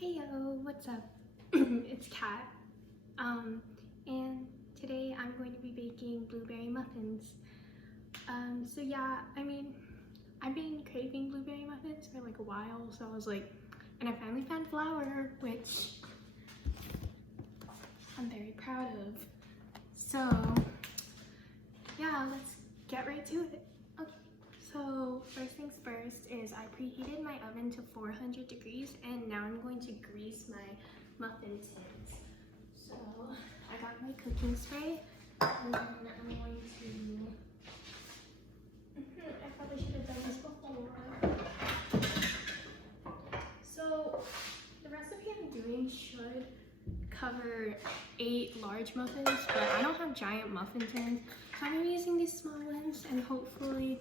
Heyo, what's up? It's Kat. And today I'm going to be baking blueberry muffins. So yeah, I've been craving blueberry muffins for like a while, so I was like, and I finally found flour, which I'm very proud of. So yeah, let's get right to it. Okay, so first things first is I preheated my oven to 400 degrees and now I'm going to grease my muffin tins. So I got my cooking spray and then I'm going to, I probably should have done this before. So the recipe I'm doing should cover 8 large muffins, but I don't have giant muffin tins, so I'm using these small ones and hopefully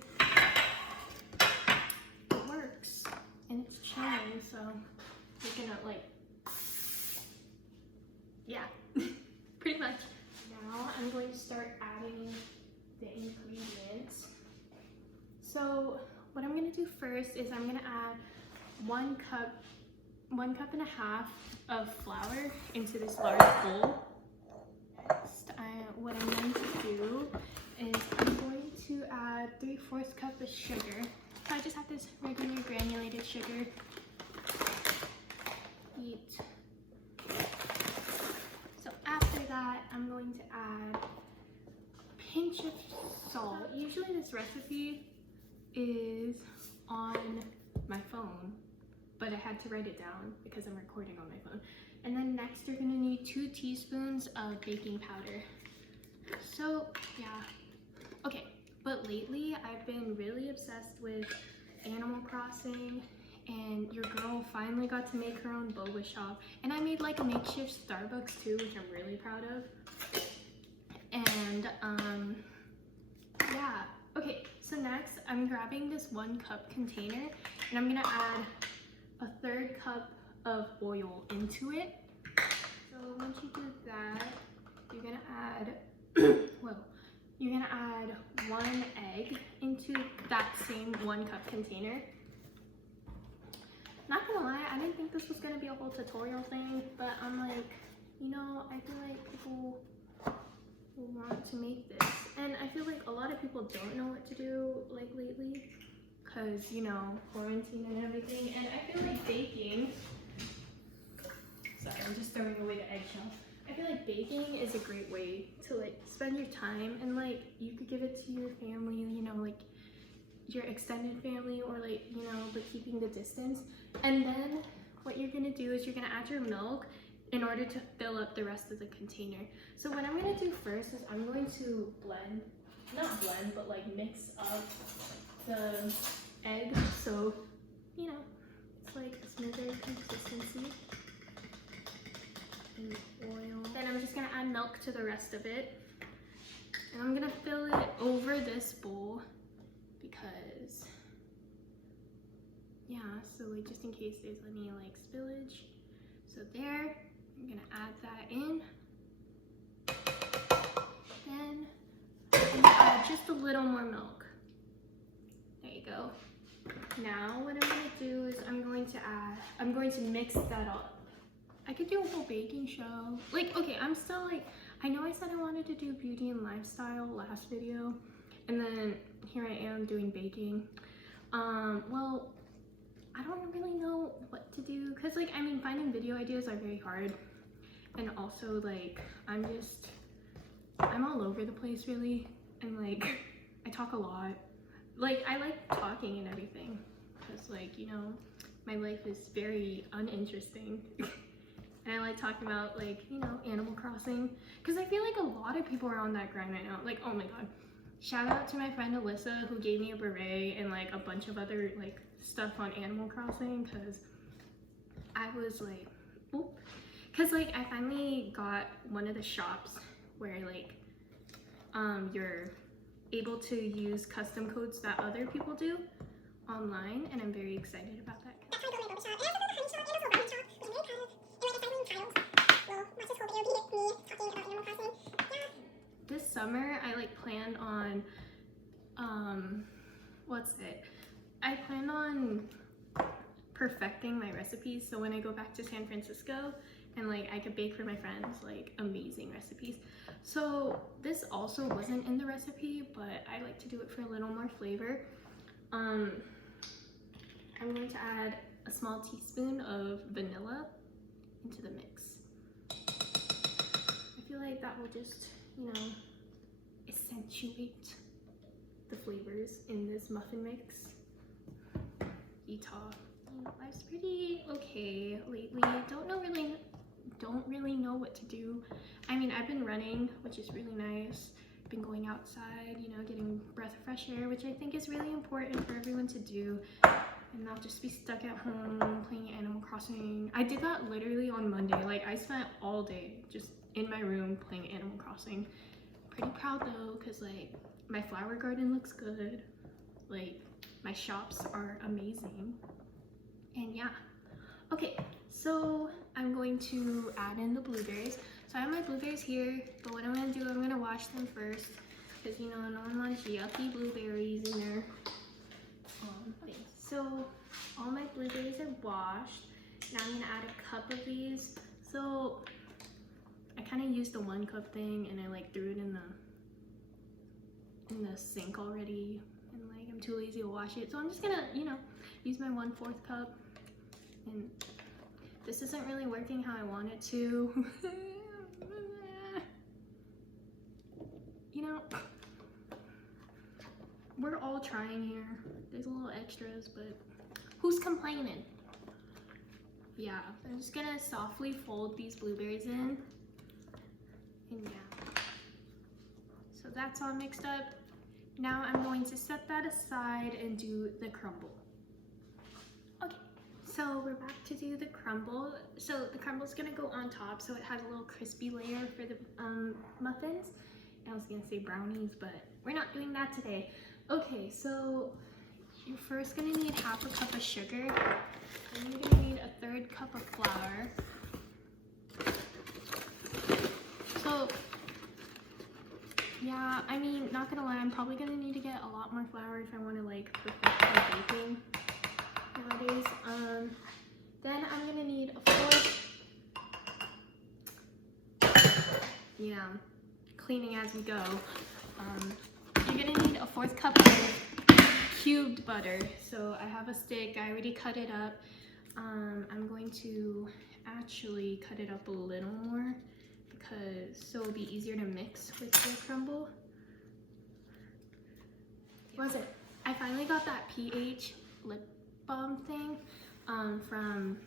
it works. And it's chilling, so we're gonna like, yeah, pretty much. Now I'm going to start adding the ingredients. So what I'm gonna do first is I'm gonna add 1 cup and a half of flour into this large bowl. What I'm going to do is I'm going to add 3/4 cup of sugar. So I just have this regular granulated sugar. So after that, I'm going to add a pinch of salt. Usually this recipe is on my phone, but I had to write it down because I'm recording on my phone. And then next you're gonna need 2 teaspoons of baking powder. So yeah, okay. But lately I've been really obsessed with Animal Crossing, and your girl finally got to make her own boba shop. And I made like a makeshift Starbucks too, which I'm really proud of. And yeah, okay, so next I'm grabbing this 1 cup container and I'm gonna add a 1/3 cup of oil into it. So once you do that, you're gonna add, you're gonna add 1 egg into that same 1 cup container. Not gonna lie, I didn't think this was gonna be a whole tutorial thing, but I'm like, you know, I feel like people will want to make this. And I feel like a lot of people don't know what to do like lately, because, you know, quarantine and everything. And I feel like baking, sorry, I'm just throwing away the eggshell. I feel like baking is a great way to like spend your time, and like you could give it to your family, you know, like your extended family, or like, you know, but keeping the distance. And then what you're gonna do is you're gonna add your milk in order to fill up the rest of the container. So what I'm gonna do first is I'm going to not blend, but like mix up the egg, so, you know, it's like a smoother consistency. And oil. Then I'm just gonna add milk to the rest of it. And I'm gonna fill it over this bowl because, yeah, so like just in case there's any like spillage. So there, I'm gonna add that in. Then I'm gonna add just a little more milk. There you go. Now what I'm gonna do is I'm going to mix that up. I could do a whole baking show. Like, okay, I'm still like, I know I said I wanted to do beauty and lifestyle last video, and then here I am doing baking. Well, I don't really know what to do, because like, I mean, finding video ideas are very hard. And also like, I'm all over the place really. And like, I talk a lot. Like, I like talking and everything, because like, you know, my life is very uninteresting. And I like talking about like, you know, Animal Crossing, because I feel like a lot of people are on that grind right now. Like, oh my god, shout out to my friend Alyssa who gave me a beret and like a bunch of other like stuff on Animal Crossing, because I was like, oop. Because like I finally got one of the shops where like you're able to use custom codes that other people do online, and I'm very excited about that. This summer I like planned on I planned on perfecting my recipes, so when I go back to San Francisco and like I could bake for my friends, like amazing recipes. So this also wasn't in the recipe, but I like to do it for a little more flavor. I'm going to add a small teaspoon of vanilla into the mix. I feel like that will just, you know, accentuate the flavors in this muffin mix. Utah. Life's pretty okay lately. Don't really know what to do. I mean, I've been running, which is really nice. Been going outside, you know, getting breath of fresh air, which I think is really important for everyone to do, and not just be stuck at home playing Animal Crossing. I did that literally on Monday. Like, I spent all day just in my room playing Animal Crossing. Pretty proud though, because like my flower garden looks good, like my shops are amazing, and yeah. Okay, so I'm going to add in the blueberries. So I have my blueberries here, but what I'm gonna do, I'm gonna wash them first, because you know, no one wants yucky blueberries in there. Okay, so all my blueberries are washed. Now I'm gonna add a cup of these. So I kind of used the 1 cup thing, and I like threw it in the sink already, and like I'm too lazy to wash it. So I'm just gonna, you know, use my 1/4 cup. And this isn't really working how I want it to. You know, we're all trying here. There's a little extras, but who's complaining? Yeah, I'm just gonna softly fold these blueberries in. And yeah, so that's all mixed up. Now I'm going to set that aside and do the crumble. Okay, so we're back to do the crumble. So the crumble is gonna go on top, so it has a little crispy layer for the muffins. I was gonna say brownies, but we're not doing that today. Okay, so you're first gonna need 1/2 cup of sugar, and you're gonna need 1/3 cup of flour. So yeah, I mean, not gonna lie, I'm probably gonna need to get a lot more flour if I want to like perfect my baking nowadays. Then I'm gonna need a 4th. Yeah, cleaning as we go. You're gonna need a 4th cup of cubed butter. So I have a stick. I already cut it up. I'm going to actually cut it up a little more, because so it'll be easier to mix with the crumble. What was it? I finally got that pH lip balm thing from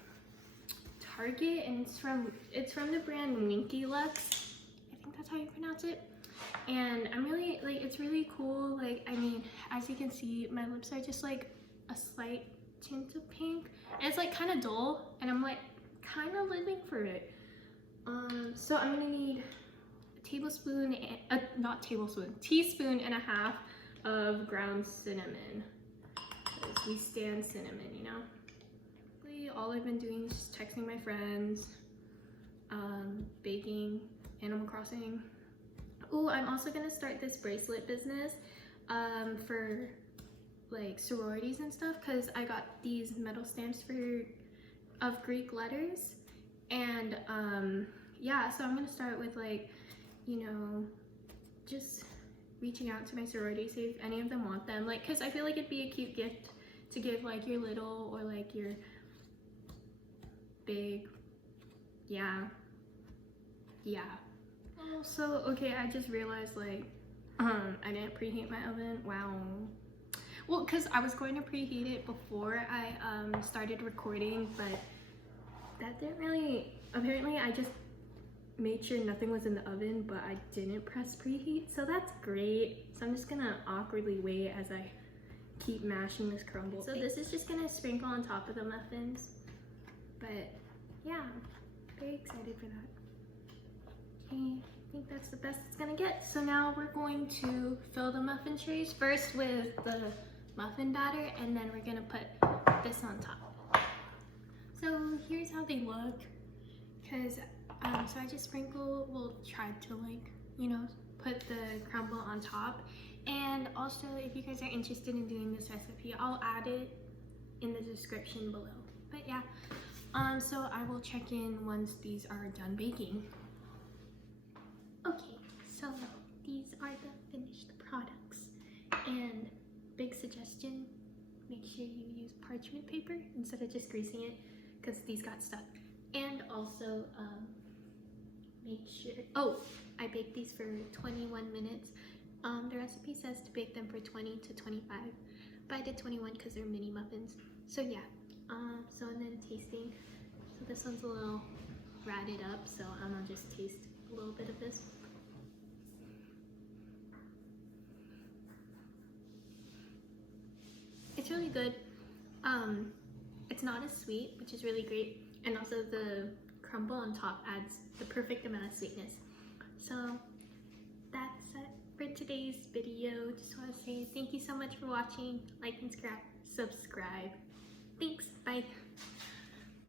Target, and it's from the brand Winky Lux. I think that's how you pronounce it. And I'm really like, it's really cool. Like, I mean, as you can see, my lips are just like a slight tint of pink, and it's like kind of dull, and I'm like kind of living for it. So I'm gonna need a teaspoon and 1/2 of ground cinnamon, because we stand cinnamon, you know. Really, all I've been doing is just texting my friends, baking, Animal Crossing. Ooh, I'm also gonna start this bracelet business for like sororities and stuff, because I got these metal stamps of Greek letters, and yeah, so I'm gonna start with like, you know, just reaching out to my sorority, see if any of them want them, like, because I feel like it'd be a cute gift to give like your little or like your big. Yeah. Also, okay, I just realized like I didn't preheat my oven. Wow. Well, because I was going to preheat it before I started recording, but that didn't really, apparently I just made sure nothing was in the oven, but I didn't press preheat, so that's great. So I'm just gonna awkwardly wait as I keep mashing this crumble. So this is just gonna sprinkle on top of the muffins, but yeah, very excited for that. Okay, I think that's the best it's gonna get. So now we're going to fill the muffin trays first with the muffin batter, and then we're gonna put this on top. So here's how they look, because so I just tried to like, you know, put the crumble on top. And also, if you guys are interested in doing this recipe, I'll add it in the description below. But yeah, so I will check in once these are done baking. Okay, so these are the finished products, and big suggestion, make sure you use parchment paper instead of just greasing it, because these got stuck. And also make sure, oh, I baked these for 21 minutes. The recipe says to bake them for 20 to 25, but I did 21 because they're mini muffins. So yeah, so and then tasting. So this one's a little ratted up, so I'm gonna just taste a little bit of this. It's really good. It's not as sweet, which is really great, and also the crumble on top adds the perfect amount of sweetness. So that's it for today's video. Just want to say thank you so much for watching. Like and subscribe. Thanks. Bye.